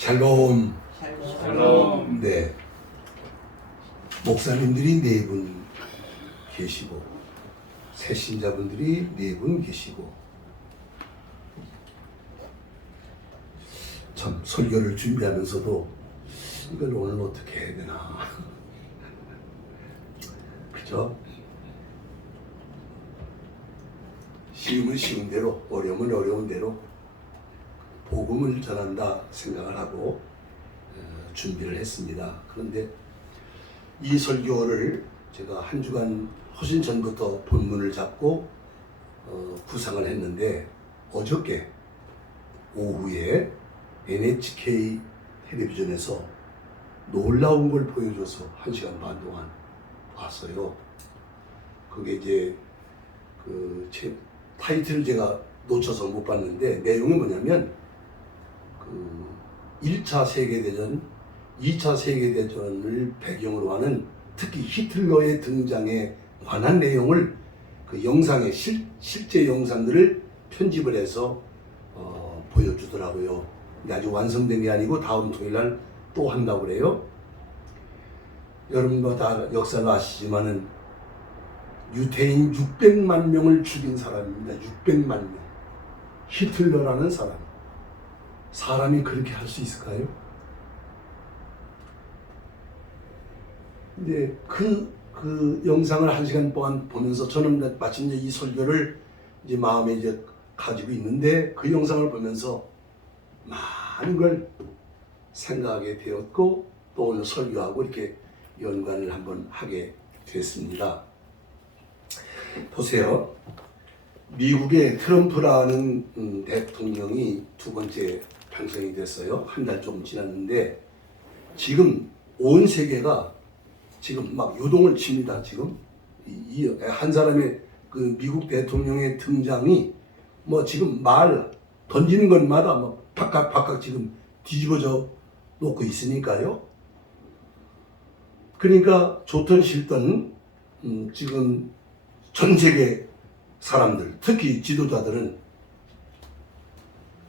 샬롬. 샬롬. 네. 목사님들이 4분 계시고, 새신자분들이 4분 계시고, 참 설교를 준비하면서도 이걸 오늘 어떻게 해야 되나. 그죠? 쉬움은 쉬운 대로, 어려움은 어려운 대로 복음을 전한다 생각을 하고 준비를 했습니다. 그런데 이 설교를 제가 한 주간 훨씬 전부터 본문을 잡고 구상을 했는데, 어저께 오후에 NHK 텔레비전에서 놀라운 걸 보여줘서 1시간 반 동안 봤어요. 그게 이제 제 타이틀을 제가 놓쳐서 못 봤는데, 내용이 뭐냐면 1차 세계대전, 2차 세계대전을 배경으로 하는 특히 히틀러의 등장에 관한 내용을 그 영상의 실제 영상들을 편집을 해서 보여주더라고요. 근데 아직 완성된 게 아니고 다음 토요일날 또 한다고 그래요. 여러분도 다 역사를 아시지만은 유태인 600만 명을 죽인 사람입니다. 600만 명. 히틀러라는 사람이 그렇게 할 수 있을까요? 근데 그 영상을 1시간 동안 보면서 저는 마침 이 설교를 이제 마음에 이제 가지고 있는데, 그 영상을 보면서 많은 걸 생각하게 되었고, 또 오늘 설교하고 이렇게 연관을 한번 하게 됐습니다. 보세요. 미국의 트럼프라는 대통령이 2번째 당선이 됐어요. 한 달 조금 지났는데, 지금 온 세계가 지금 막 요동을 칩니다. 지금 이 한 사람의 그 미국 대통령의 등장이 뭐 지금 말 던지는 것마다 뭐 박각 지금 뒤집어져 놓고 있으니까요. 그러니까 좋든 싫든 지금 전 세계 사람들, 특히 지도자들은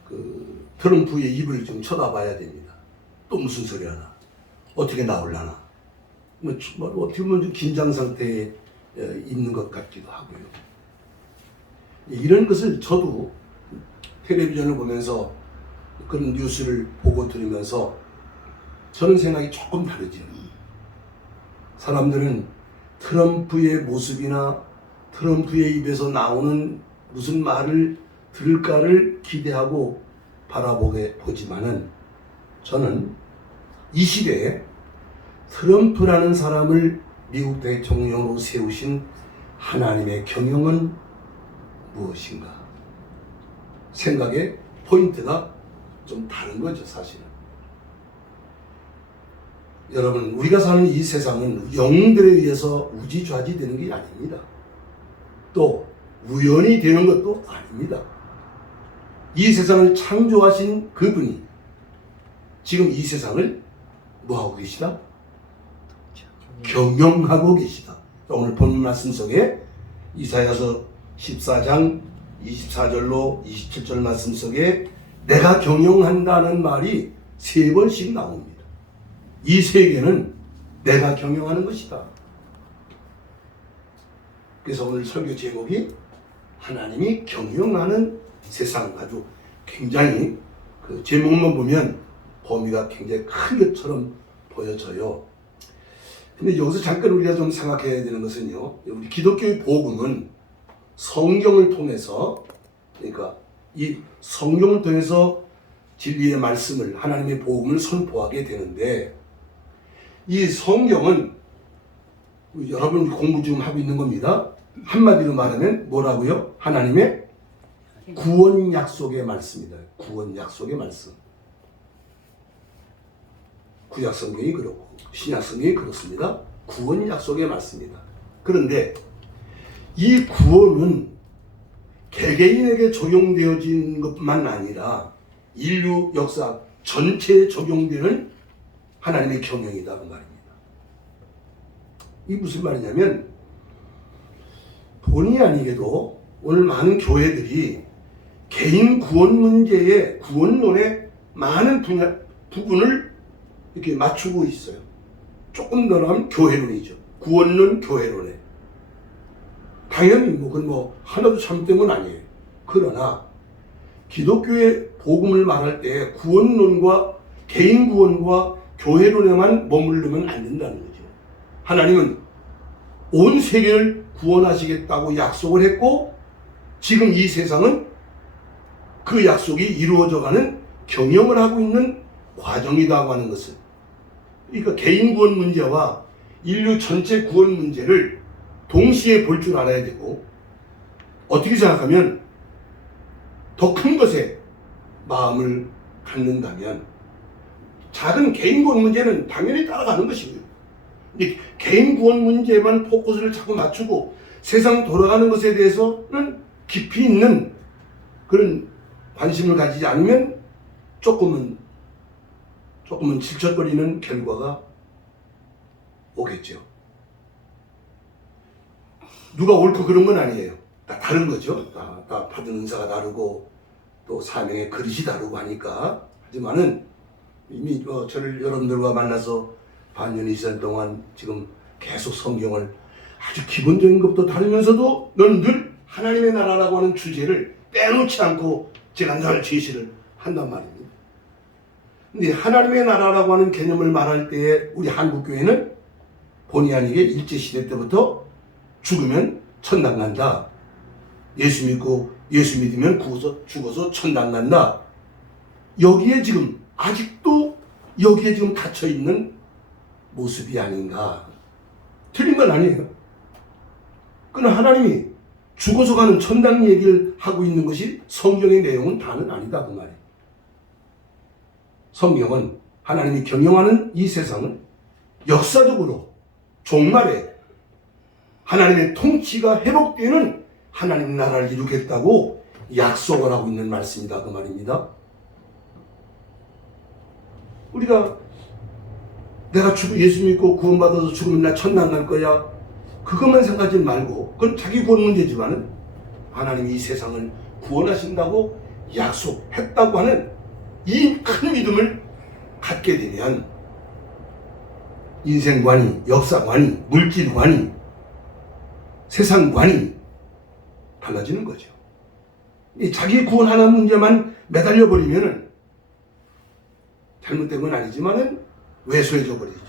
그 트럼프의 입을 좀 쳐다봐야 됩니다. 또 무슨 소리 하나, 어떻게 나올라나, 뭐 어떻게 보면 좀 긴장 상태에 있는 것 같기도 하고요. 이런 것을 저도 텔레비전을 보면서 그런 뉴스를 보고 들으면서 저는 생각이 조금 다르죠. 사람들은 트럼프의 모습이나 트럼프의 입에서 나오는 무슨 말을 들을까를 기대하고 보지만은, 저는 이 시대에 트럼프라는 사람을 미국 대통령으로 세우신 하나님의 경영은 무엇인가? 생각의 포인트가 좀 다른 거죠, 사실은. 여러분, 우리가 사는 이 세상은 영들에 의해서 우지좌지되는 게 아닙니다. 또 우연히 되는 것도 아닙니다. 이 세상을 창조하신 그분이 지금 이 세상을 뭐하고 계시다? 경영하고 계시다. 오늘 본 말씀 속에 이사야서 14장 24절로 27절 말씀 속에 내가 경영한다는 말이 3번씩 나옵니다. 이 세계는 내가 경영하는 것이다. 그래서 오늘 설교 제목이 하나님이 경영하는 세상, 아주 굉장히 그 제목만 보면 범위가 굉장히 큰 것처럼 보여져요. 근데 여기서 잠깐 우리가 좀 생각해야 되는 것은요, 우리 기독교의 복음은 성경을 통해서, 그러니까 이 성경을 통해서 진리의 말씀을, 하나님의 복음을 선포하게 되는데, 이 성경은 여러분 공부 지금 하고 있는 겁니다. 한마디로 말하면 뭐라고요? 하나님의 구원 약속의 말씀이다. 구원 약속의 말씀. 구약 성경이 그렇고 신약 성경이 그렇습니다. 구원 약속의 말씀이다. 그런데 이 구원은 개개인에게 적용되어진 것만 아니라 인류 역사 전체에 적용되는 하나님의 경영이다, 그 말입니다. 이게 무슨 말이냐면, 본의 아니게도 오늘 많은 교회들이 개인 구원 문제에, 구원론에 많은 부분을 이렇게 맞추고 있어요. 조금 더 나면 교회론이죠. 구원론, 교회론에. 당연히 그건 하나도 잘못된 건 아니에요. 그러나 기독교의 복음을 말할 때 구원론과 개인 구원과 교회론에만 머무르면 안 된다는 거죠. 하나님은 온 세계를 구원하시겠다고 약속을 했고 지금 이 세상은 그 약속이 이루어져가는 경영을 하고 있는 과정이라고 하는 것을, 그러니까 개인 구원 문제와 인류 전체 구원 문제를 동시에 볼 줄 알아야 되고, 어떻게 생각하면 더 큰 것에 마음을 갖는다면 작은 개인 구원 문제는 당연히 따라가는 것이고요. 근데 개인 구원 문제만 포커스를 자꾸 맞추고 세상 돌아가는 것에 대해서는 깊이 있는 그런 관심을 가지지 않으면 조금은 질척거리는 결과가 오겠죠. 누가 옳고 그런 건 아니에요. 다 다른 거죠. 다 받은 은사가 다르고 또 사명의 그릇이 다르고 하니까. 하지만은 이미 저를 여러분들과 만나서 반년이 지난 동안 지금 계속 성경을 아주 기본적인 것부터 다루면서도 너는 늘 하나님의 나라라고 하는 주제를 빼놓지 않고 제가 늘 제시를 한단 말입니다. 근데 하나님의 나라라고 하는 개념을 말할 때에 우리 한국교회는 본의 아니게 일제시대 때부터 죽으면 천당 간다. 예수 믿으면 죽어서 천당 간다. 여기에 지금 아직도 여기에 지금 갇혀 있는 모습이 아닌가. 틀린 건 아니에요. 그러나 하나님이 죽어서 가는 천당 얘기를 하고 있는 것이 성경의 내용은 다는 아니다 그 말이에요. 성경은 하나님이 경영하는 이 세상은 역사적으로 종말에 하나님의 통치가 회복되는 하나님 나라를 이루겠다고 약속을 하고 있는 말씀이다 그 말입니다. 우리가 내가 예수 믿고 구원받아서 죽으면 나 천당 갈 거야, 그것만 생각하지 말고, 그건 자기 구원 문제지만은 하나님이 이 세상을 구원하신다고 약속했다고 하는 이 큰 믿음을 갖게 되면 인생관이, 역사관이, 물질관이, 세상관이 달라지는 거죠. 자기 구원하는 문제만 매달려 버리면은 잘못된 건 아니지만은 왜소해져 버리죠.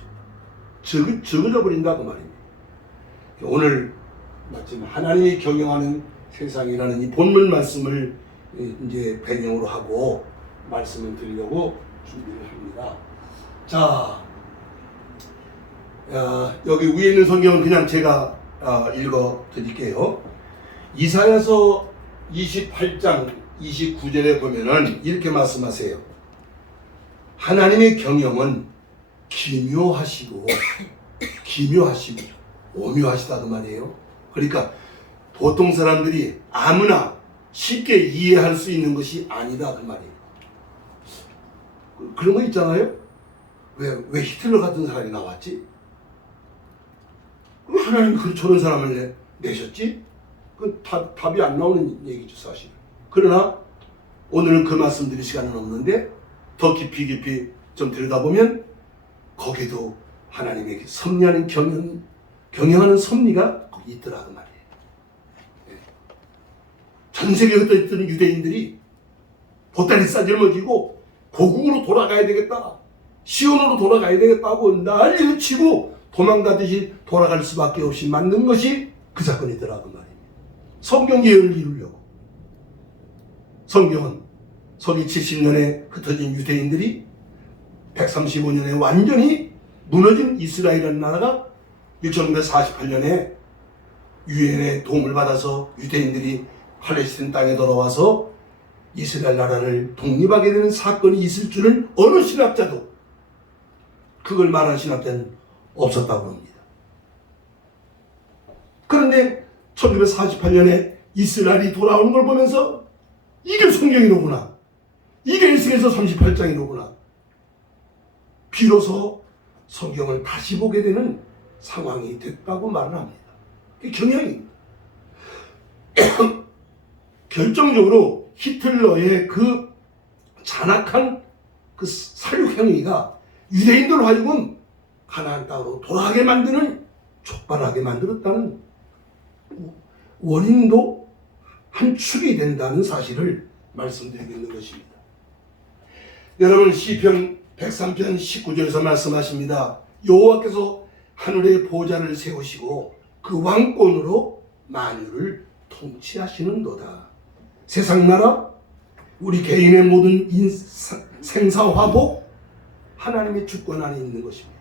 적어져 버린다 그 말입니다. 오늘 마침 하나님이 경영하는 세상이라는 이 본문 말씀을 이제 배경으로 하고 말씀을 드리려고 준비를 합니다. 자, 여기 위에 있는 성경은 그냥 제가 읽어 드릴게요. 이사야서 28장 29절에 보면은 이렇게 말씀하세요. 하나님의 경영은 기묘하시고 오묘하시다 그 말이에요. 그러니까 보통 사람들이 아무나 쉽게 이해할 수 있는 것이 아니다 그 말이에요. 그런 거 있잖아요. 왜 히틀러 같은 사람이 나왔지? 하나님 저런 사람을 내셨지? 그 답이 안 나오는 얘기죠 사실. 그러나 오늘은 그 말씀 드릴 시간은 없는데 더 깊이 좀 들여다보면 거기도 하나님의 섭리하는 경영하는 섭리가 거기 있더라 그 말이에요. 전 세계에 흩어있던 유대인들이 보따리 싸질머지고 고국으로 돌아가야 되겠다, 시온으로 돌아가야 되겠다고 난리를 치고 도망가듯이 돌아갈 수밖에 없이 만든 것이 그 사건이더라 그 말입니다. 성경 예언을 이루려고. 성경은 서기 70년에 흩어진 유대인들이 135년에 완전히 무너진 이스라엘이라는 나라가 1948년에 유엔의 도움을 받아서 유대인들이 팔레스타인 땅에 돌아와서 이스라엘 나라를 독립하게 되는 사건이 있을 줄은 어느 신학자도, 그걸 말한 신학자는 없었다고 합니다. 그런데 1948년에 이스라엘이 돌아오는 걸 보면서 이게 성경이로구나, 이게 에스겔서 38장이로구나, 비로소 성경을 다시 보게 되는 상황이 됐다고 말을 합니다. 그게 경영입니다. 결정적으로 히틀러의 그 잔악한 그 살육 행위가 유대인들 하여금 가나안 땅으로 돌아가게 만드는 촉발하게 만들었다는 원인도 한 축이 된다는 사실을 말씀드리고 있는 것입니다. 여러분 시편 103편 19절에서 말씀하십니다. 여호와께서 하늘의 보좌를 세우시고 그 왕권으로 만유를 통치하시는도다. 세상 나라 우리 개인의 모든 생사화복 하나님의 주권 안에 있는 것입니다.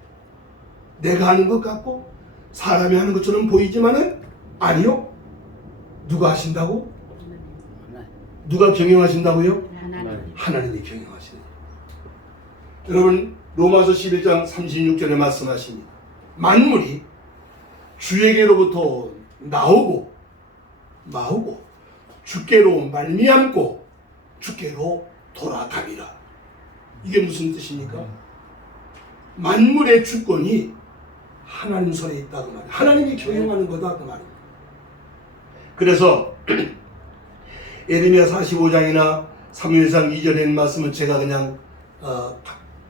내가 하는 것 같고 사람이 하는 것처럼 보이지만은 아니요. 누가 하신다고? 누가 경영하신다고요? 하나님이 경영하시는 거예요. 여러분 로마서 11장 36절에 말씀하십니다. 만물이 주에게로부터 나오고 주께로 말미암고 주께로 돌아가리라. 이게 무슨 뜻입니까? 만물의 주권이 하나님 손에 있다 그 말이에요. 하나님이 경영하는 거다 그 말입니다. 그래서 에레미야 45장이나 사무엘상 2절에 있는 말씀을 제가 그냥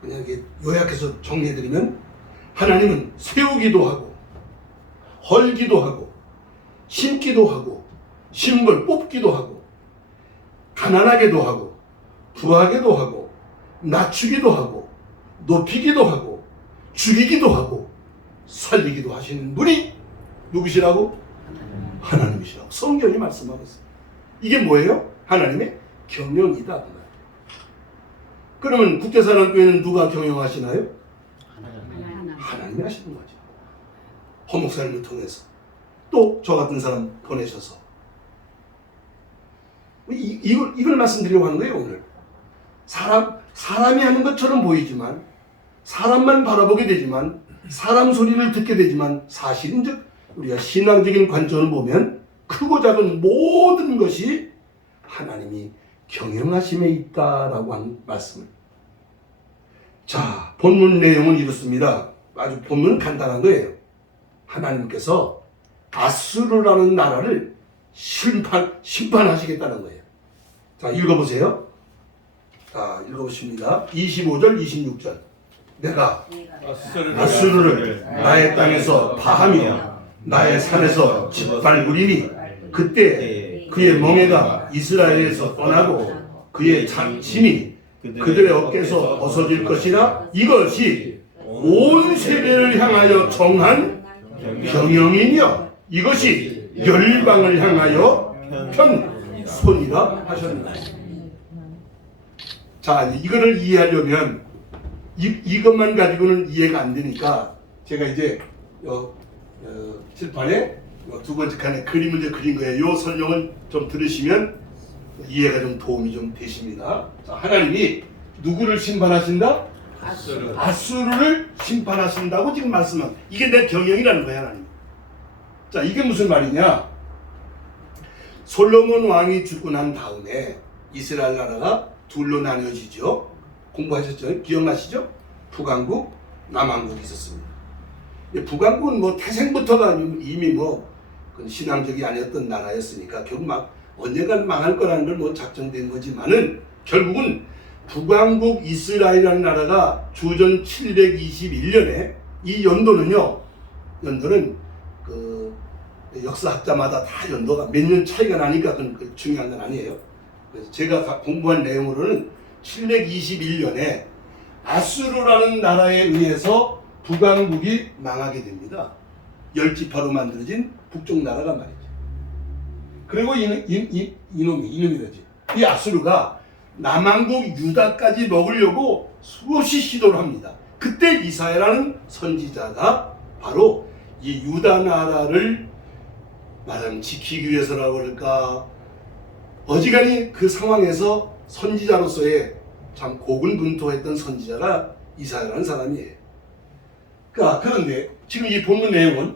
이렇게 요약해서 정리해드리면 하나님은 세우기도 하고 헐기도 하고 심기도 하고 심을 뽑기도 하고 가난하게도 하고 부하게도 하고 낮추기도 하고 높이기도 하고 죽이기도 하고 살리기도 하시는 분이 누구시라고? 하나님이시라고 성경이 말씀하고 있습니다. 이게 뭐예요? 하나님의 경영이다. 그러면 국제사랑교회는 누가 경영하시나요? 하나님이 하시는 거죠. 허목사님을 통해서 또 저 같은 사람 보내셔서 이걸 말씀드리려고 하는 거예요. 오늘 사람이 하는 것처럼 보이지만 사람만 바라보게 되지만 사람 소리를 듣게 되지만 사실은 즉 우리가 신앙적인 관점을 보면 크고 작은 모든 것이 하나님이 경영하심에 있다라고 하는 말씀을. 자, 본문 내용은 이렇습니다. 아주 본문은 간단한 거예요. 하나님께서 아수르라는 나라를 심판하시겠다는 거예요. 자, 읽어보세요. 자, 읽어보십니다. 25절, 26절. 내가 아수르를 나의 땅에서 파하며 나의 산에서 짓밟으리니 그때 그의 멍에가 이스라엘에서 떠나고 그의 장침이 그들의 어깨에서 벗어질 것이라. 이것이 온 세계를 향하여 정한 경영이며 이것이 열방을 향하여 편손이라 하셨나니. 자, 이거를 이해하려면 이것만 가지고는 이해가 안 되니까 제가 이제 칠판에 두 번째 칸에 그림을 이제 그린 거예요. 이 설명을 좀 들으시면 이해가 좀 도움이 좀 되십니다. 자, 하나님이 누구를 심판하신다? 아수르를 심판하신다고 지금 말씀한. 이게 내 경영이라는 거야, 하나님. 자, 이게 무슨 말이냐? 솔로몬 왕이 죽고 난 다음에 이스라엘 나라가 둘로 나뉘어지죠. 공부하셨죠? 기억나시죠? 북왕국, 남왕국이 있었습니다. 북왕국은 뭐 태생부터가 이미 신앙적이 아니었던 나라였으니까 결국 언젠간 망할 거라는 걸 작정된 거지만은 결국은 북왕국 이스라엘이라는 나라가 주전 721년에 이 연도는 그 역사학자마다 다 연도가 몇 년 차이가 나니까 그건 중요한 건 아니에요. 그래서 제가 공부한 내용으로는 721년에 아수르라는 나라에 의해서 북왕국이 망하게 됩니다. 10지파로 만들어진 북쪽 나라가 말이죠. 그리고 이놈이라지. 이 아수르가 남왕국 유다까지 먹으려고 수없이 시도를 합니다. 그때 이사야라는 선지자가 바로 이 유다 나라를 말하면 지키기 위해서라고 그럴까, 어지간히 그 상황에서 선지자로서의 참 고군분투했던 선지자가 이사야라는 사람이에요. 그런데 지금 이 본문 내용은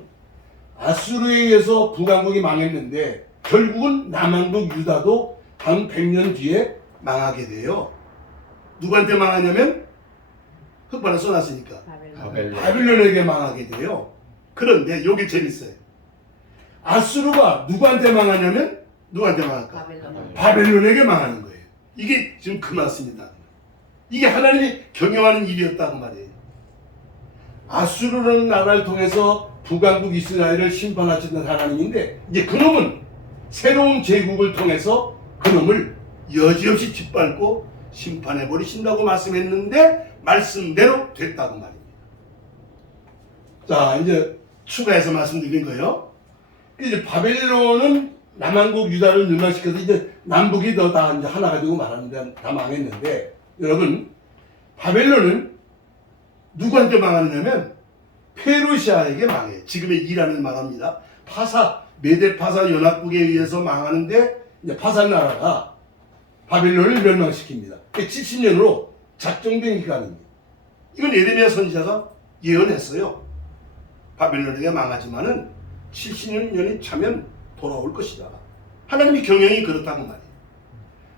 아수르에 의해서 북왕국이 망했는데 결국은 남왕국 유다도 다음 100년 뒤에 망하게 돼요. 누구한테 망하냐면 흑반을 써놨으니까 바빌론에게 망하게 돼요. 그런데 여기 재밌어요. 아수르가 누구한테 망하냐면 누구한테 망할까? 바벨론에게 망하는 거예요. 이게 지금 그 말씀이다. 이게 하나님이 경영하는 일이었다고 말이에요. 아수르라는 나라를 통해서 북왕국 이스라엘을 심판하시는 하나님인데 이제 그놈은 새로운 제국을 통해서 그놈을 여지없이 짓밟고 심판해 버리신다고 말씀했는데 말씀대로 됐다고 말입니다. 자, 이제 추가해서 말씀드린 거예요. 이제 바벨론은 남한국 유다를 멸망시켜서 이제 남북이 다 이제 하나가 되고 말하는데 다 망했는데 여러분 바벨론은 누구한테 망하느냐면 페르시아에게 망해요. 지금의 이란을 말합니다. 메데 파사 연합국에 의해서 망하는데 이제 파사 나라가 바벨론을 멸망시킵니다. 70년으로 작정된 기간입니다. 이건 예레미야 선지자가 예언했어요. 바벨론에게 망하지만은 70년이 차면 돌아올 것이다. 하나님의 경영이 그렇다고 말이에요.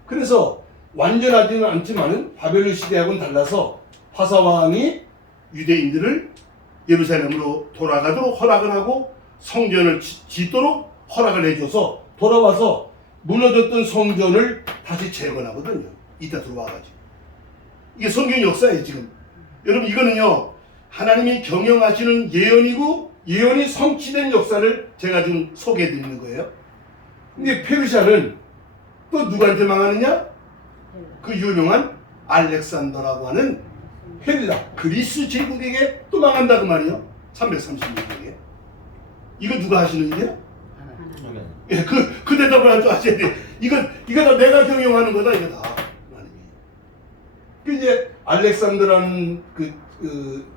그래서 완전하지는 않지만은 바벨론 시대하고는 달라서 파사 왕이 유대인들을 예루살렘으로 돌아가도록 허락을 하고 성전을 짓도록 허락을 해줘서 돌아와서 무너졌던 성전을 다시 재건하거든요. 이따 들어와가지고. 이게 성경 역사예요, 지금. 여러분, 이거는요, 하나님이 경영하시는 예언이고, 예언이 성취된 역사를 제가 지금 소개해 드리는 거예요. 근데 페르시아는 또 누구한테 망하느냐? 그 유명한 알렉산더라고 하는 헬라, 그리스 제국에게 또 망한다 그 말이에요. 336년에. 이거 누가 하시는 일이에요? 예, 그 대답을 하셔야 돼. 이거 다 내가 경영하는 거다, 이거 다. 그 이제 알렉산더라는 그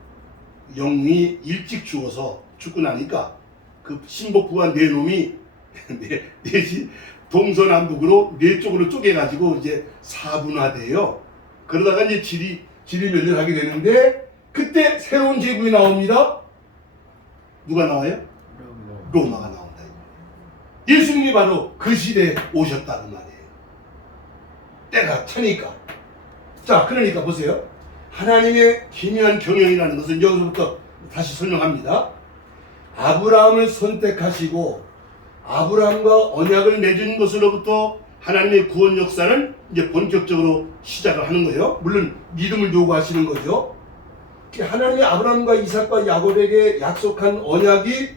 영웅이 일찍 죽어서 죽고 나니까 그 신복부와 네 놈이 넷이 동서남북으로 네 쪽으로 쪼개가지고 이제 사분화돼요. 그러다가 이제 질이 멸렬하게 되는데 그때 새로운 제국이 나옵니다. 누가 나와요? 로마가 나온다. 예수님이 바로 그 시대에 오셨다는 말이에요. 때가 차니까. 자, 그러니까 보세요. 하나님의 기묘한 경영이라는 것은 여기서부터 다시 설명합니다. 아브라함을 선택하시고 아브라함과 언약을 맺은 것으로부터 하나님의 구원 역사는 이제 본격적으로 시작을 하는 거예요. 물론 믿음을 요구하시는 거죠. 하나님이 아브라함과 이삭과 야곱에게 약속한 언약이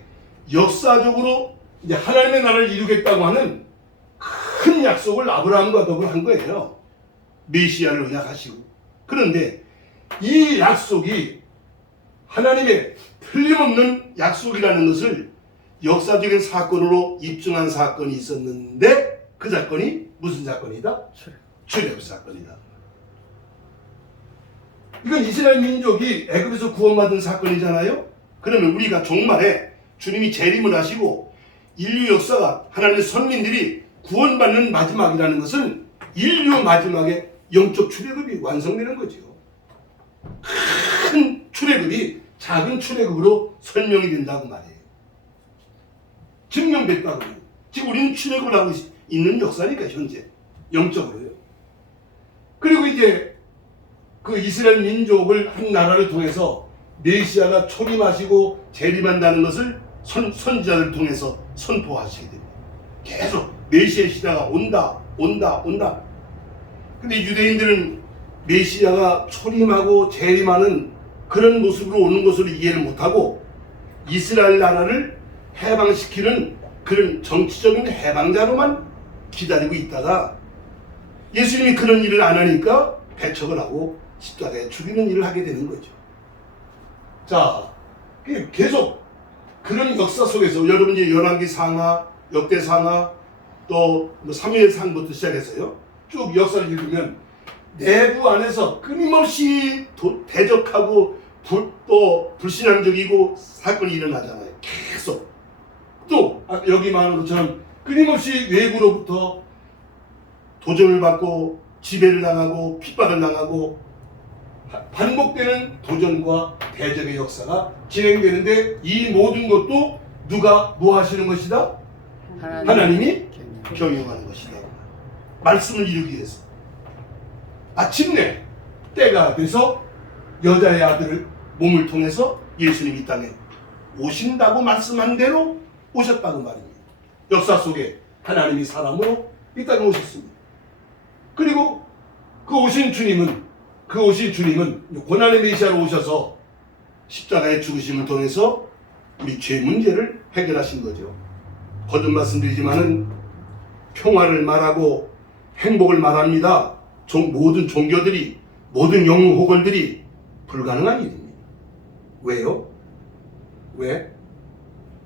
역사적으로 이제 하나님의 나라를 이루겠다고 하는 큰 약속을 아브라함과 더불어 한 거예요. 메시아를 언약하시고. 그런데 이 약속이 하나님의 틀림없는 약속이라는 것을 역사적인 사건으로 입증한 사건이 있었는데 그 사건이 무슨 사건이다? 출애굽 사건이다. 이건 이스라엘 민족이 애굽에서 구원받은 사건이잖아요. 그러면 우리가 종말에 주님이 재림을 하시고 인류 역사가 하나님의 선민들이 구원받는 마지막이라는 것은 인류 마지막에 영적 출애굽이 완성되는 거죠. 큰 출애굽이 작은 출애굽으로 설명이 된다고 말이에요. 증명됐다고. 지금 우리는 출애굽을 하고 있는 역사니까 현재 영적으로요. 그리고 이제 그 이스라엘 민족을 한 나라를 통해서 메시아가 초림하시고 재림한다는 것을 선지자를 통해서 선포하시게 됩니다. 계속 메시아 시대가 온다. 근데 유대인들은 메시아가 초림하고 재림하는 그런 모습으로 오는 것을 이해를 못하고 이스라엘 나라를 해방시키는 그런 정치적인 해방자로만 기다리고 있다가 예수님이 그런 일을 안 하니까 배척을 하고 십자가에 죽이는 일을 하게 되는 거죠. 자, 계속 그런 역사 속에서 여러분 이제 열왕기 상하, 역대 상하, 또 사무엘 상부터 시작해서요. 쭉 역사를 읽으면 내부 안에서 끊임없이 대적하고 또 불신앙적이고 사건이 일어나잖아요. 계속. 또 여기 말한 것처럼 끊임없이 외부로부터 도전을 받고 지배를 당하고 핍박을 당하고 반복되는 도전과 대적의 역사가 진행되는데 이 모든 것도 누가 뭐 하시는 것이다? 하나님이 경영하는 것이다. 말씀을 이루기 위해서. 마침내 때가 돼서 여자의 아들을 몸을 통해서 예수님이 이 땅에 오신다고 말씀한 대로 오셨다는 말입니다. 역사 속에 하나님이 사람으로 이 땅에 오셨습니다. 그리고 그 오신 주님은 그 오신 주님은 고난의 메시아로 오셔서 십자가의 죽으심을 통해서 우리 죄 문제를 해결하신 거죠. 거듭 말씀드리지만은 평화를 말하고 행복을 말합니다. 모든 종교들이, 모든 영웅 호걸들이 불가능한 일입니다. 왜요? 왜?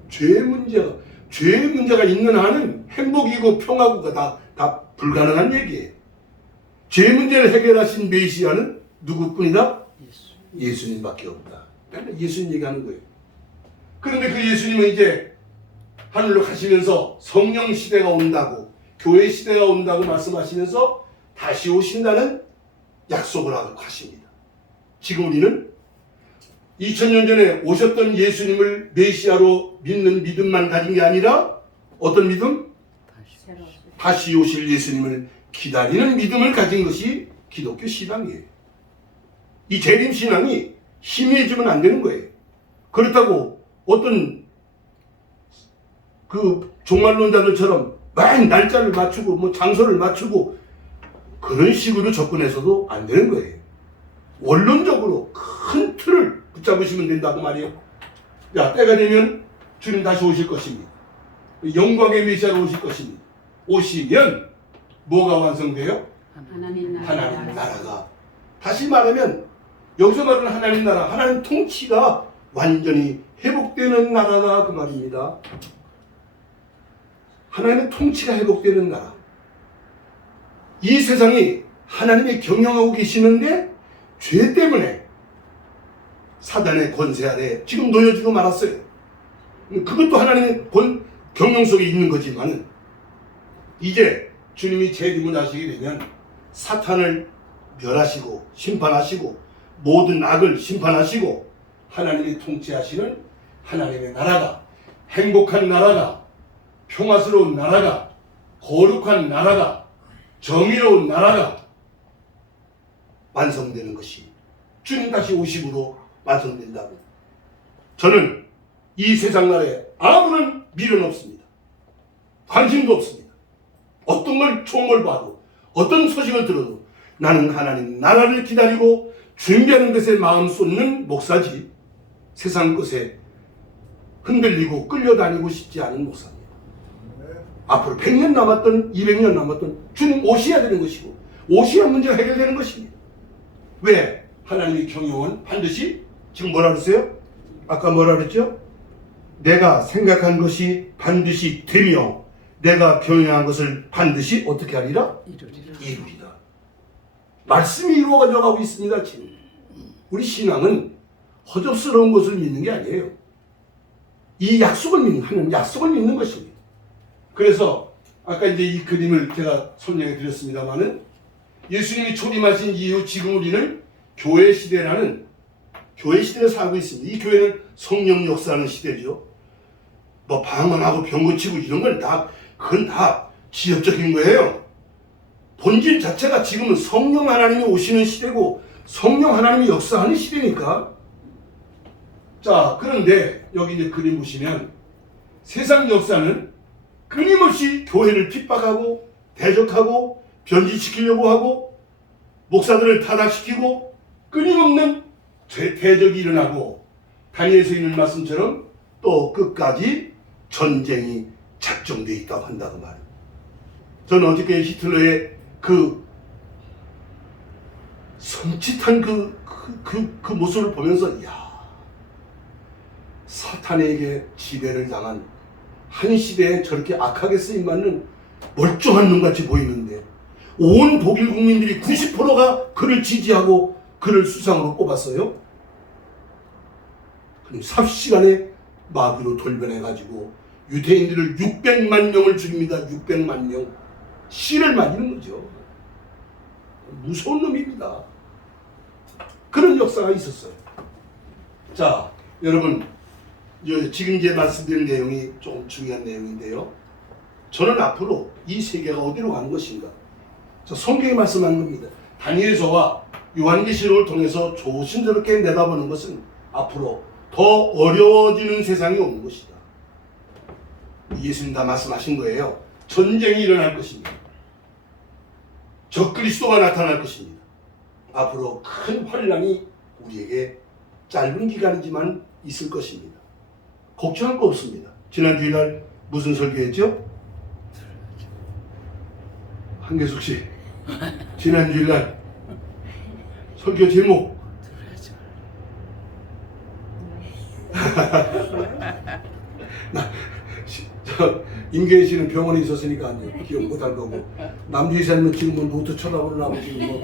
죄 문제가 있는 한은 행복이고 평화가 다 불가능한 얘기예요. 죄 문제를 해결하신 메시아는 누구뿐이다? 예수님밖에 없다. 그러니까 예수님 얘기하는 거예요. 그런데 그 예수님은 이제 하늘로 가시면서 성령 시대가 온다고, 교회 시대가 온다고 말씀하시면서 다시 오신다는 약속을 하고 하십니다. 지금 우리는 2000년 전에 오셨던 예수님을 메시아로 믿는 믿음만 가진 게 아니라 어떤 믿음? 다시 오실 예수님을 기다리는 믿음을 가진 것이 기독교 신앙이에요. 이 재림 신앙이 희미해지면 안 되는 거예요. 그렇다고 어떤 그 종말론자들처럼 막 날짜를 맞추고 뭐 장소를 맞추고 그런 식으로 접근해서도 안 되는 거예요. 원론적으로 큰 틀을 붙잡으시면 된다고 말이에요. 야, 때가 되면 주님 다시 오실 것입니다. 영광의 메시아로 오실 것입니다. 오시면 뭐가 완성돼요? 하나님 나라가. 다시 말하면 여기서 말하는 하나님 나라, 하나님 통치가 완전히 회복되는 나라다 그 말입니다. 하나님의 통치가 회복되는 나라. 이 세상이 하나님이 경영하고 계시는데 죄 때문에 사단의 권세 아래 지금 놓여지고 말았어요. 그것도 하나님의 경영 속에 있는 거지만 이제 주님이 재림을 하시게 되면 사탄을 멸하시고 심판하시고 모든 악을 심판하시고 하나님이 통치하시는 하나님의 나라가, 행복한 나라가, 평화스러운 나라가, 거룩한 나라가, 정의로운 나라가 완성되는 것이 주님 다시 오심으로 완성된다고. 저는 이 세상 나라에 아무런 미련 없습니다. 관심도 없습니다. 어떤 걸 좋은 걸 봐도 어떤 소식을 들어도 나는 하나님 나라를 기다리고 준비하는 것에 마음 쏟는 목사지 세상 것에 흔들리고 끌려다니고 싶지 않은 목사입니다. 앞으로 100년 남았던 200년 남았던 주님 오셔야 되는 것이고 오셔야 문제가 해결되는 것입니다. 왜? 하나님의 경영은 반드시 지금 뭐라 그랬어요? 아까 뭐라 그랬죠? 내가 생각한 것이 반드시 되며 내가 경영한 것을 반드시 어떻게 하리라? 이루리라. 말씀이 이루어져 가고 있습니다. 지금 우리 신앙은 허접스러운 것을 믿는 게 아니에요. 이 약속을 믿는, 하는 약속을 믿는 것입니다. 그래서 아까 이제 이 그림을 제가 설명해 드렸습니다만은 예수님이 초림하신 이후 지금 우리는 교회 시대라는 교회 시대를 살고 있습니다. 이 교회는 성령 역사하는 시대죠. 뭐 방언하고 병 고치고 이런 건 그건 다 지엽적인 거예요. 본질 자체가 지금은 성령 하나님이 오시는 시대고 성령 하나님이 역사하는 시대니까. 자, 그런데 여기 이제 그림 보시면 세상 역사는 끊임없이 교회를 핍박하고 대적하고 변질시키려고 하고 목사들을 타락시키고 끊임없는 대적이 일어나고 다니엘서 있는 말씀처럼 또 끝까지 전쟁이 작정되어 있다고 한다고 말이에요. 저는 어저께 히틀러의 그 섬찟한 그 모습을 보면서 야, 사탄에게 지배를 당한 한 시대에 저렇게 악하게 쓰임받는 멀쩡한 놈같이 보이는데 온 독일 국민들이 90%가 그를 지지하고 그를 수상으로 뽑았어요. 그럼 삽시간에 마귀로 돌변해가지고 유대인들을 600만 명을 죽입니다. 600만 명. 씨를 맞이는 거죠. 무서운 놈입니다. 그런 역사가 있었어요. 자, 여러분 지금 이제 말씀드린 내용이 좀 중요한 내용인데요. 저는 앞으로 이 세계가 어디로 가는 것인가? 저 성경이 말씀한 겁니다. 다니엘서와 요한계시록을 통해서 조심스럽게 내다보는 것은 앞으로 더 어려워지는 세상이 오는 것이다. 예수님 다 말씀하신 거예요. 전쟁이 일어날 것입니다. 적그리스도가 나타날 것입니다. 앞으로 큰 환란이 우리에게 짧은 기간이지만 있을 것입니다. 걱정할 거 없습니다. 지난 주일날 무슨 설교했죠? 한계숙 씨, 지난 주일날 설교 제목 임계희 씨는 병원에 있었으니까 아니요, 기억 못할 거고, 남주희 사님은 지금은 노트 쳐다보는 아버지 지금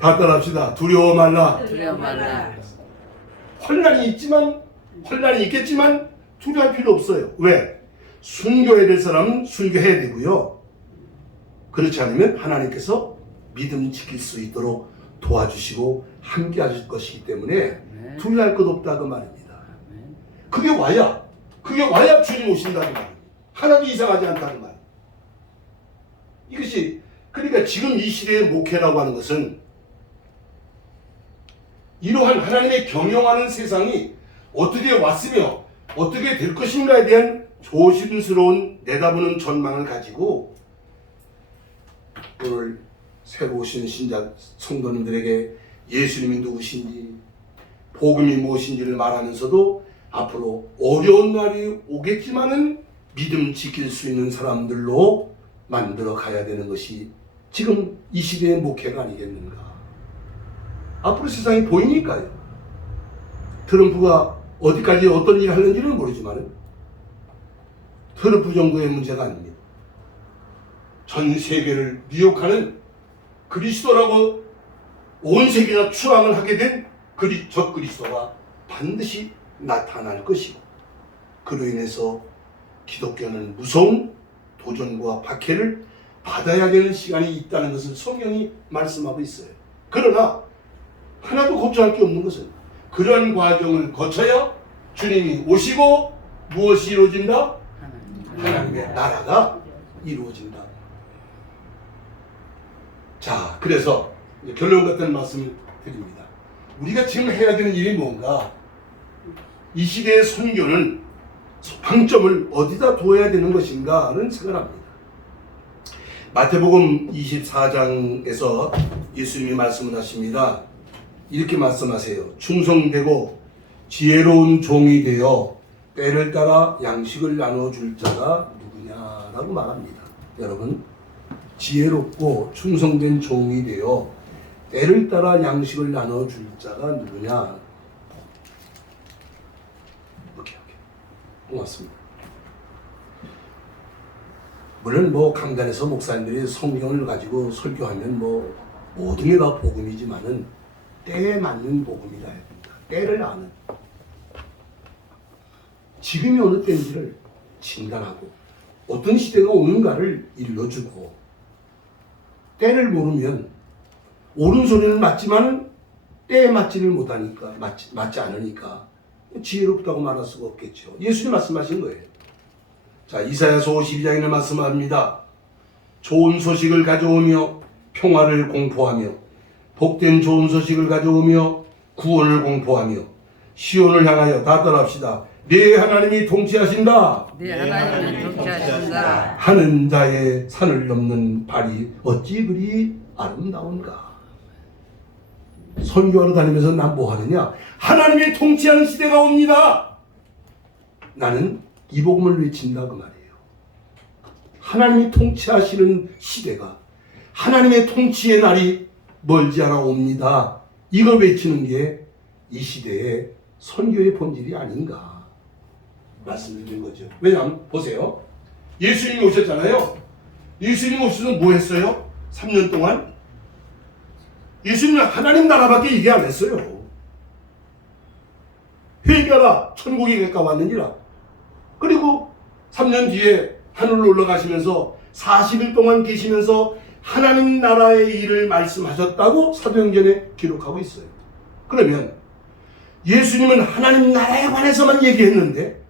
다 따라합시다. 두려워 말라. 두려워 말라. 환란이 있겠지만 두려워할 필요 없어요. 왜? 순교해야 될 사람은 순교해야 되고요. 그렇지 않으면 하나님께서 믿음 지킬 수 있도록 도와주시고 함께 하실 것이기 때문에 두려워할 것 없다 그 말입니다. 그게 와야 주님 오신다는 말이에요. 하나도 이상하지 않다는 말. 이것이 그러니까 지금 이 시대의 목회라고 하는 것은 이러한 하나님의 경영하는 세상이 어떻게 왔으며 어떻게 될 것인가에 대한 조심스러운 내다보는 전망을 가지고 오늘 새로 오신 신자 성도님들에게 예수님이 누구신지 복음이 무엇인지를 말하면서도 앞으로 어려운 날이 오겠지만은 믿음 지킬 수 있는 사람들로 만들어 가야 되는 것이 지금 이 시대의 목회가 아니겠는가. 앞으로 세상이 보이니까요. 트럼프가 어디까지 어떤 일을 하는지는 모르지만 트럼프 정도의 문제가 아닙니다. 전 세계를 미혹하는 그리스도라고 온 세계가 추앙을 하게 된 저 그리스도가 반드시 나타날 것이고, 그로 인해서 기독교는 무서운 도전과 박해를 받아야 되는 시간이 있다는 것을 성경이 말씀하고 있어요. 그러나 하나도 걱정할 게 없는 것은 그런 과정을 거쳐야 주님이 오시고 무엇이 이루어진다? 하나님의 나라가 이루어진다. 자, 그래서 결론 같은 말씀을 드립니다. 우리가 지금 해야 되는 일이 뭔가, 이 시대의 선교는 방점을 어디다 두어야 되는 것인가는 생각합니다. 마태복음 24장에서 예수님이 말씀을 하십니다. 이렇게 말씀하세요. 충성되고 지혜로운 종이 되어 때를 따라 양식을 나눠줄 자가 누구냐라고 말합니다. 여러분, 지혜롭고 충성된 종이 되어 때를 따라 양식을 나눠줄 자가 누구냐? 오케이. 고맙습니다. 물론 강단에서 목사님들이 성경을 가지고 설교하면 모든 게 다 복음이지만은 때에 맞는 복음이라 해야 됩니다. 때를 아는, 지금이 어느 때인지를 진단하고 어떤 시대가 오는가를 일러주고, 때를 모르면 옳은 소리는 맞지만 때에 맞지를 못하니까, 맞지 않으니까 지혜롭다고 말할 수가 없겠죠. 예수님 말씀하신 거예요. 자, 이사야서 52장에는 말씀합니다. 좋은 소식을 가져오며 평화를 공포하며 복된 좋은 소식을 가져오며 구원을 공포하며 시온을 향하여 다 따라합시다. 네 하나님이 통치하신다. 네 하나님이 통치하신다. 하는 자의 산을 넘는 발이 어찌 그리 아름다운가. 선교하러 다니면서 난 뭐 하느냐? 하나님이 통치하는 시대가 옵니다. 나는 이 복음을 외친다 그 말이에요. 하나님이 통치하시는 시대가, 하나님의 통치의 날이 멀지 않아 옵니다. 이걸 외치는 게 이 시대의 선교의 본질이 아닌가 말씀드린 거죠. 왜냐하면 보세요. 예수님이 오셨잖아요. 예수님이 오셔서 뭐 했어요? 3년 동안 예수님은 하나님 나라밖에 얘기 안 했어요. 회개하라 천국이 가까웠느니라. 그리고 3년 뒤에 하늘로 올라가시면서 40일 동안 계시면서 하나님 나라의 일을 말씀하셨다고 사도행전에 기록하고 있어요. 그러면 예수님은 하나님 나라에 관해서만 얘기했는데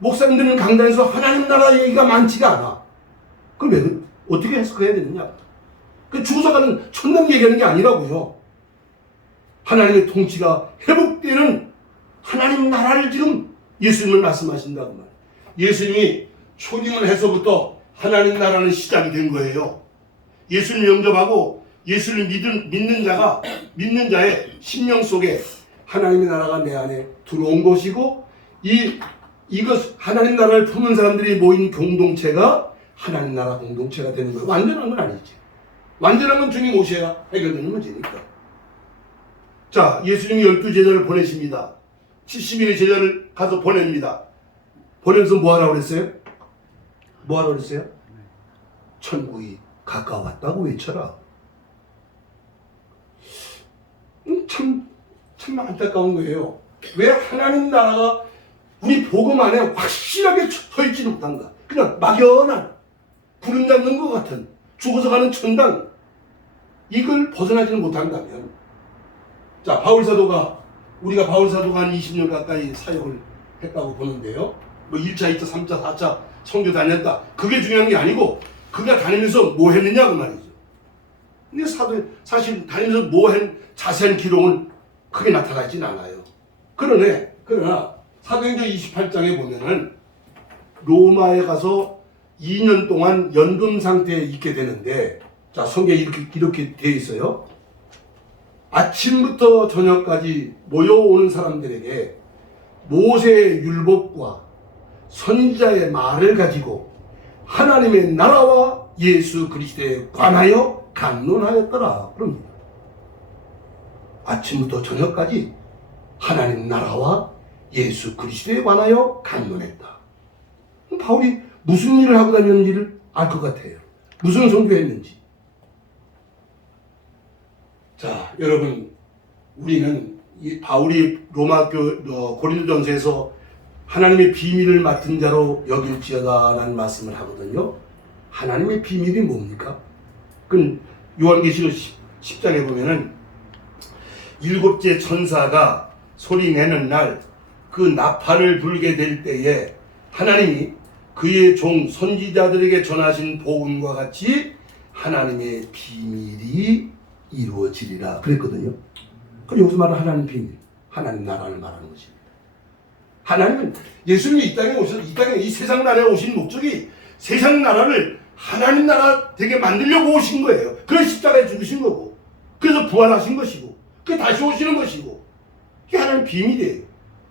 목사님들은 강단에서 하나님 나라 얘기가 많지가 않아. 그럼 왜 어떻게 해석해야 되느냐? 그 죽어서 가는 천당 얘기하는 게 아니라고요. 하나님의 통치가 회복되는 하나님 나라를 지금 예수님은 말씀하신다고 말이에요. 예수님이 초림을 해서부터 하나님 나라는 시작이 된 거예요. 예수님 영접하고 예수를 믿는 자의 심령 속에 하나님의 나라가 내 안에 들어온 것이고, 이것 하나님 나라를 품은 사람들이 모인 공동체가 하나님 나라 공동체가 되는 거예요. 완전한 건 아니지. 완전한 건 주님 오셔야 해결되는 문제니까. 자, 예수님이 12제자를 보내십니다. 70인의 제자를 가서 보냅니다. 보내면서 뭐 하라고 그랬어요? 뭐 하라고 그랬어요? 천국이 가까웠다고 외쳐라. 참 안타까운 거예요. 왜 하나님 나라가 우리 복음 안에 확실하게 서 있지 못한가? 그냥 막연한 구름 잡는 것 같은 죽어서 가는 천당, 이걸 벗어나지는 못한다면, 자, 우리가 바울 사도가 한 20년 가까이 사역을 했다고 보는데요. 뭐 1차, 2차, 3차, 4차 선교 다녔다. 그게 중요한 게 아니고, 그가 다니면서 뭐 했느냐 그 말이죠. 근데 사실 다니면서 뭐 한 자세한 기록은 크게 나타나진 않아요. 그러나 사도행전 28장에 보면은 로마에 가서 2년 동안 연금 상태에 있게 되는데, 자, 성경에 이렇게 되어 있어요. 아침부터 저녁까지 모여오는 사람들에게 모세의 율법과 선지자의 말을 가지고 하나님의 나라와 예수 그리스도에 관하여 강론하였더라. 그럽니다. 아침부터 저녁까지 하나님 나라와 예수 그리스도에 관하여 강론했다. 바울이 무슨 일을 하고 다녔는지를 알 것 같아요. 무슨 선교했는지. 자, 여러분, 우리는 이 바울이 고린도전서에서 하나님의 비밀을 맡은 자로 여길지어다라는 말씀을 하거든요. 하나님의 비밀이 뭡니까? 그 요한계시록 10장에 보면은 7째 천사가 소리 내는 날, 그 나팔을 불게 될 때에 하나님이 그의 종 선지자들에게 전하신 복음과 같이 하나님의 비밀이 이루어지리라 그랬거든요. 그럼 여기서 말하는 하나님 비밀, 하나님 나라를 말하는 것입니다. 하나님은 예수님이 이 땅에 이 세상 나라에 오신 목적이 세상 나라를 하나님 나라 되게 만들려고 오신 거예요. 그래서 십자가에 죽으신 거고, 그래서 부활하신 것이고, 그 다시 오시는 것이고, 그게 하나님 비밀이에요.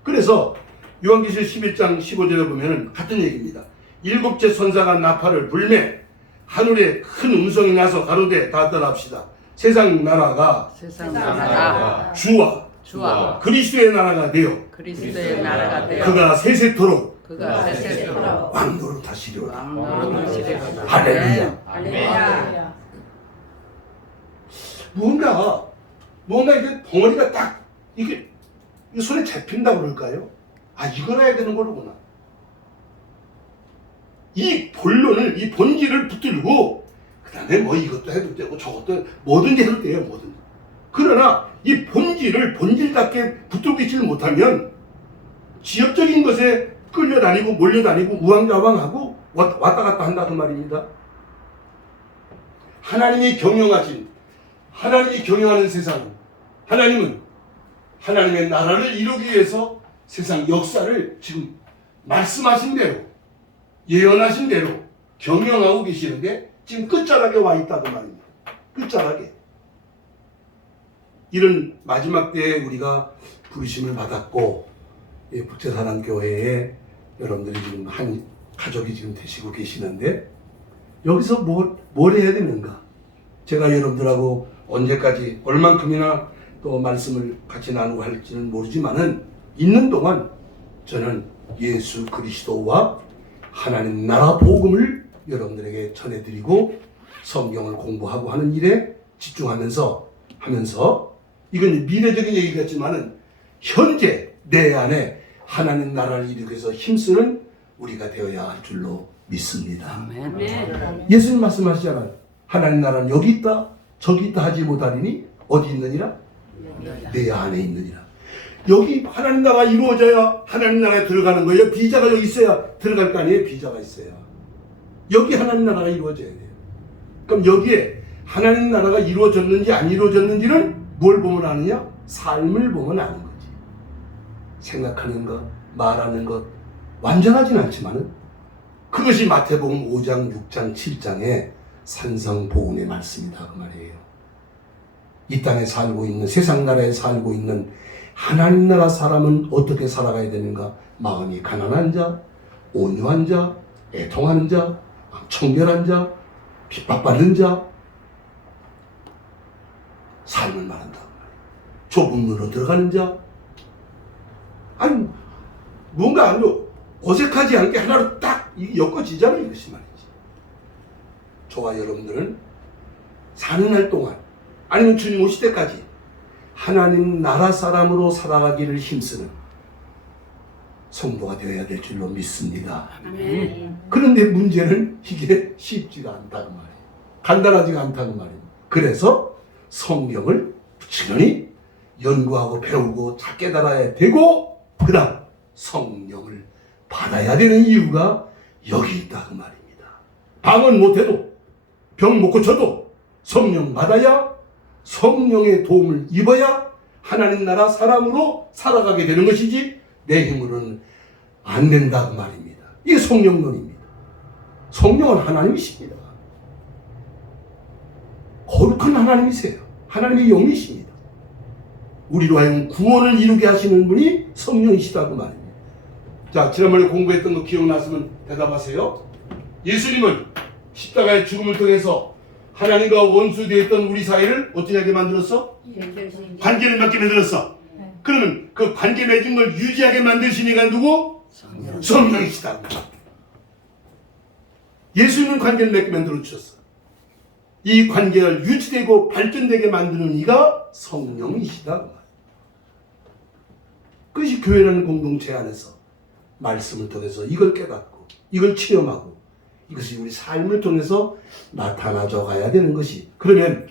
그래서 요한계시록 11장 15절에 보면은 같은 얘기입니다. 7째 천사가 나팔을 불매 하늘에 큰 음성이 나서 가로되 다 따라합시다. 세상 나라가 주와 그리스도의 나라가 되어 그가 세세토록 왕노로 다시리로다. 할렐루야. 뭔가 이게 벙어리가 딱 이게 손에 잡힌다고 그럴까요? 아, 이걸 해야 되는 거로구나. 이 본론을, 이 본질을 붙들고 그 다음에 뭐 이것도 해도 되고 저것도 뭐든지 해도 돼요. 뭐든지. 그러나 이 본질을 본질답게 붙들고 있지를 못하면 지역적인 것에 끌려다니고 몰려다니고 우왕좌왕하고 왔다 갔다 한다는 말입니다. 하나님이 경영하는 세상, 하나님은 하나님의 나라를 이루기 위해서 세상 역사를 지금 말씀하신 대로, 예언하신 대로 경영하고 계시는데 지금 끝자락에 와 있다고 말입니다. 끝자락에. 이런 마지막 때에 우리가 부르심을 받았고, 북제사랑교회에 여러분들이 지금 한 가족이 지금 되시고 계시는데, 여기서 뭘 해야 되는가? 제가 여러분들하고 언제까지 얼만큼이나 또 말씀을 같이 나누고 할지는 모르지만은 있는 동안 저는 예수 그리스도와 하나님 나라 복음을 여러분들에게 전해드리고 성경을 공부하고 하는 일에 집중하면서 이건 미래적인 얘기겠지만은 현재 내 안에 하나님 나라를 이루기 위해서 힘쓰는 우리가 되어야 할 줄로 믿습니다. 아멘. 예수님 말씀하시잖아요. 하나님 나라는 여기 있다 저기 있다 하지 못하리니 어디 있느니라? 내 안에 있느니라. 여기 하나님 나라가 이루어져야 하나님 나라에 들어가는 거예요. 비자가 여기 있어야 들어갈 거 아니에요. 비자가 있어야. 여기 하나님 나라가 이루어져야 돼요. 그럼 여기에 하나님 나라가 이루어졌는지 안 이루어졌는지는 뭘 보면 아느냐? 삶을 보면 아는 거지. 생각하는 것, 말하는 것 완전하진 않지만은 그것이 마태복음 5장, 6장, 7장의 산성보훈의 말씀이다 그 말이에요. 이 땅에 살고 있는, 세상 나라에 살고 있는 하나님 나라 사람은 어떻게 살아가야 되는가? 마음이 가난한 자, 온유한 자, 애통하는 자, 청결한 자, 핍박받는 자, 삶을 말한다. 좁은 문으로 들어가는 자. 아니, 뭔가 아주 어색하지 않게 하나로 딱 엮어지잖아요. 이것이 말이지. 저와 여러분들은 사는 날 동안, 아니면 주님 오실 때까지 하나님 나라 사람으로 살아가기를 힘쓰는 성도가 되어야 될 줄로 믿습니다. 아멘. 그런데 문제는 이게 쉽지가 않다는 말이에요. 간단하지가 않다는 말이에요. 그래서 성경을 부지런히 연구하고 배우고 잘 깨달아야 되고, 그 다음 성령을 받아야 되는 이유가 여기 있다 그 말입니다. 방언 못해도, 병 못 고쳐도 성령 받아야, 성령의 도움을 입어야 하나님 나라 사람으로 살아가게 되는 것이지 내 힘으로는 안 된다 그 말입니다. 이게 성령론입니다. 성령은 하나님이십니다. 거룩한 하나님이세요. 하나님의 영이십니다. 우리로 하여금 구원을 이루게 하시는 분이 성령이시다고 말입니다. 자, 지난번에 공부했던 거 기억나시면 대답하세요. 예수님은 십자가의 죽음을 통해서 하나님과 원수되었던 우리 사이를 어떻게 하게 만들었어? 관계를 맺게 만들었어. 그러면 그 관계 맺은 걸 유지하게 만드신 이가 누구? 성령이시다. 예수님은 관계를 맺게 만들어 주셨어. 이 관계가 유지되고 발전되게 만드는 이가 성령이시다. 그것이 교회라는 공동체 안에서 말씀을 통해서 이걸 깨닫고 이걸 체험하고 이것이 우리 삶을 통해서 나타나져 가야 되는 것이. 그러면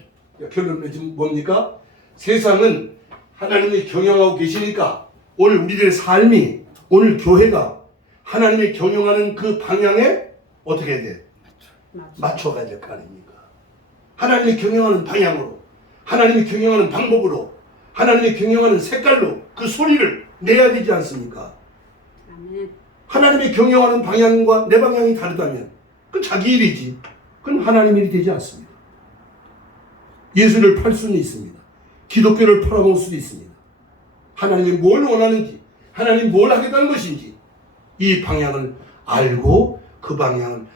결론은 지금 뭡니까? 세상은 하나님이 경영하고 계시니까 오늘 우리들의 삶이, 오늘 교회가 하나님이 경영하는 그 방향에 어떻게 해야 돼? 맞춰가야 될 거 아닙니까? 하나님이 경영하는 방향으로, 하나님이 경영하는 방법으로, 하나님이 경영하는 색깔로 그 소리를 내야 되지 않습니까? 하나님이 경영하는 방향과 내 방향이 다르다면 그건 자기 일이지. 그건 하나님 일이 되지 않습니다. 예수를 팔 수는 있습니다. 기독교를 팔아먹을 수도 있습니다. 하나님이 뭘 원하는지, 하나님이 뭘 하겠다는 것인지 이 방향을 알고 그 방향을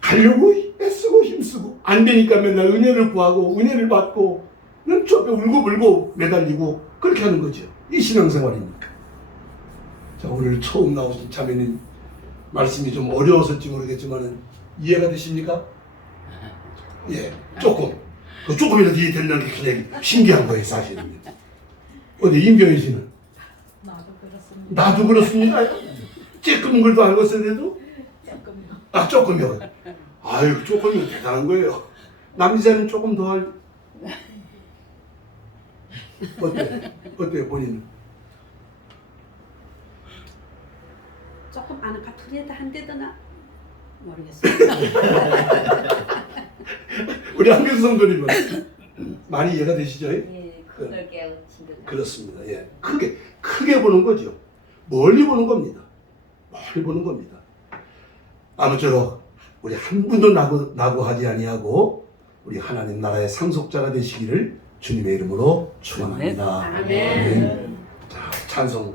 가려고 애쓰고 힘쓰고 안 되니까 맨날 은혜를 구하고 은혜를 받고 눈썹에 울고불고 매달리고 그렇게 하는 거죠. 이 신앙생활입니까? 자, 오늘 처음 나오신 자매님 말씀이 좀 어려웠을지 모르겠지만 이해가 되십니까? 예, 조금. 그 조금이라도 이해된다는 게 그냥 신기한 거예요, 사실은. 어디 임병희 씨는? 나도 그렇습니다. 조금 글도 알고 있었는데도? 아, 조금이요. 아유, 조금이면 대단한 거예요. 남자는 조금 더 할. 어때요, 본인은? 조금 아는 카투리에다 한 대더나 모르겠어요. 우리 한교수 성도님은 많이 이해가 되시죠? 예, 그걸 깨우친 듯. 그렇습니다. 예, 크게 보는 거죠. 멀리 보는 겁니다. 멀리 보는 겁니다. 아무쪼록 우리 한 분도 낙오하지 아니하고 우리 하나님 나라의 상속자가 되시기를 주님의 이름으로 축원합니다. 아멘. 자, 찬송